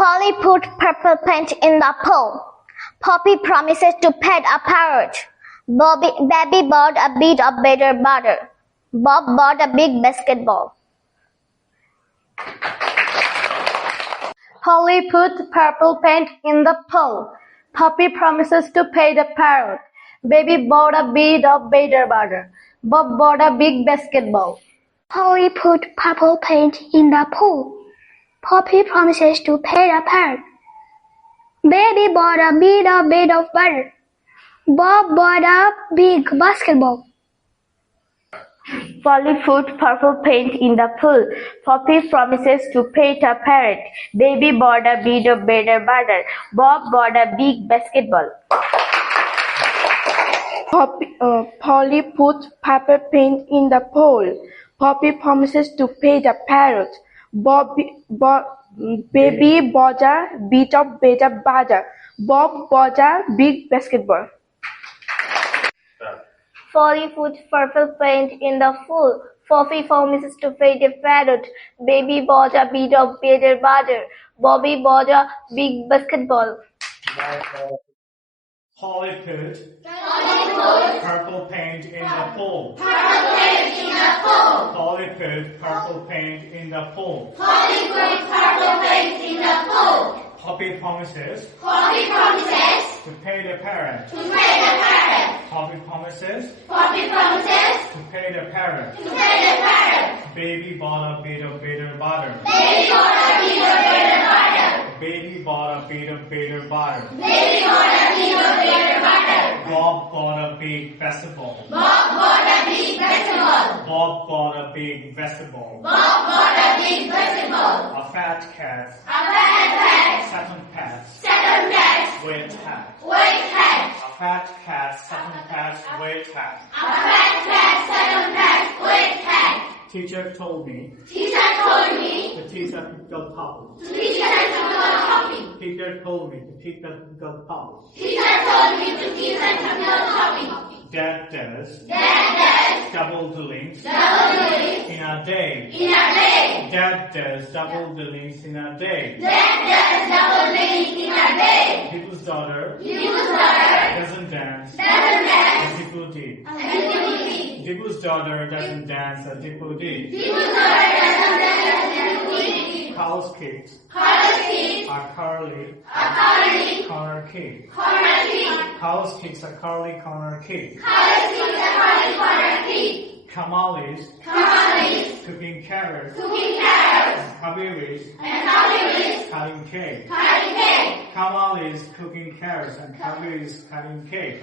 Polly put purple paint in the pool. Poppy promises to pet a parrot. Baby bought a bit of better butter. Bob bought a big basketball. Polly put purple paint in the pool. Poppy promises to pay the parrot. Baby bought a bit of better butter. Bob bought a big basketball. Polly put purple paint in the pool. Poppy promises to pay the parrot. Baby bought a bit of butter. Bob bought a big basketball. Polly put purple paint in the pool. Poppy promises to pet a parrot. Baby bought a bit of better butter. Bob bought a big basketball. Polly put purple paint in the pool. Poppy promises to pet a parrot. Baby bought a bit of better butter. Bob bought a big basketball. Polly put purple paint in the pool. Poppy promises to pay the parrot. Baby bought a bit of better butter. Bobby bought a big basketball. Polly put purple paint in the pool. Polly put purple paint in the pool. Poppy promises to pay the parrot. Poppy promises to pay the parrot. Baby bought a bit of better butter. Baby bought a bit of better butter. Bob bought a big basketball. Bob bought a big basketball. A fat cat. Satin pants. Wet hat. A fat cat. Satin pants. Wet hat. Teacher told me. The teacher picked up puppy. Teacher told me to pick up puppy. Dad does double dealings in a day. Dad does double dealings in a day. People's daughter doesn't dance as people did. People's daughter doesn't dance as people did. Cow's kicks are curly corner kick. Cow's kicks are curly corner kick. Kamali's cooking carrots. Kabiris cutting cake. Kamali's cooking carrots and Kabiris cutting cake.